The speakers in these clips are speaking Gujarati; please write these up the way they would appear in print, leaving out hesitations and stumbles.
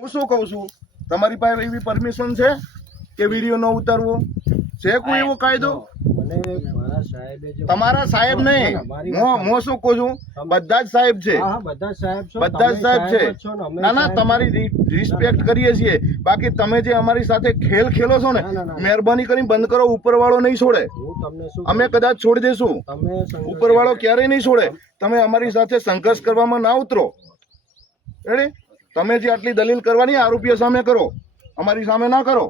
હું શું કહું છું, તમારી પાસે એવી પરમિશન છે કે વિડીયો ન ઉતારવો છે? કોઈ એવો કાયદો? તમારા સાહેબ નહીં, હું શું કહું છું, બધા જ સાહેબ છે, બધા જ સાહેબ છે. ના ના, તમારી રિસ્પેક્ટ કરીએ છીએ. બાકી તમે જે અમારી સાથે ખેલ ખેલો છો ને, મહેરબાની કરીને બંધ કરો. ઉપરવાળો નહીં છોડે, અમે કદાચ છોડી દઈશું. ઉપરવાળો ક્યારેય નહીં છોડે. તમે અમારી સાથે સંઘર્ષ કરવામાં ના ઉતરો. રેડી? તમે જે આટલી દલીલ કરવાની આરોપીઓ સામે કરો, અમારી સામે ના કરો.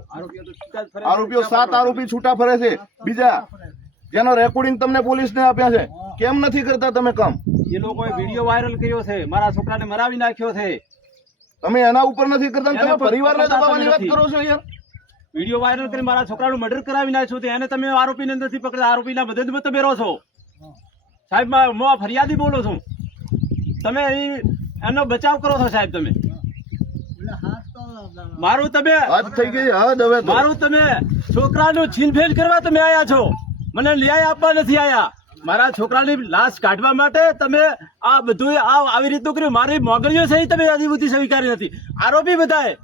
આરોપીઓ 7 આરોપી છૂટા ફરે છે બીજા, જેનો રેકોર્ડિંગ તમને પોલીસને આપ્યા છે. કેમ નથી કરતા તમે કામ? એ લોકોએ વિડીયો વાયરલ કર્યો છે, મારા છોકરાને મરાવી નાખ્યો છે. તમે એના ઉપર નથી કરતા, તમે પરિવારને દબાવવાની વાત કરો છો યાર. વિડીયો વાયરલ કરી મારા છોકરાનું મર્ડર કરાવી નાખ્યું છે, એને તમે આરોપીને નથી પકડતા. આરોપીના બધે તમે રહો છો સાહેબ. હું ફરિયાદી બોલું છું. તમે એનો બચાવ કરો છો સાહેબ. તમે મારું તમે થઈ ગઈ હદ. હવે મારું તમે છોકરાનું છીનફેન કરવા તમે આયા છો, મને ન્યાય આપવા નથી આયા. મારા છોકરાની લાશ કાઢવા માટે તમે આ બધું આવી રીતનું કર્યું. મારી મોગલીઓ સહી તમે હજી બધી સ્વીકારી નથી. આરોપી બધાએ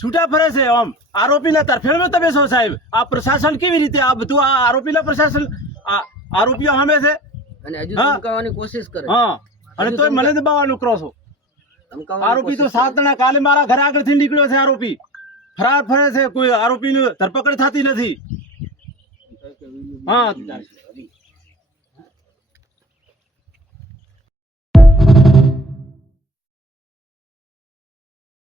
છૂટા ફરે છે. આમ આરોપીના તરફેણમાં તમે છો સાહેબ. આ પ્રશાસન કેવી રીતે આ બધું આ આરોપીના પ્રશાસન આરોપીઓ સામે છે અને હજુ ધમકાવવાની કોશિશ કરે. હા, અને તોય મને દબાવવાનું કરો છો. આરોપી તો 7 જણા કાલે મારા ઘર આગળથી નીકળ્યો છે. આરોપી ફરાર ફરે છે, કોઈ આરોપીની ધરપકડ થતી નથી. હા.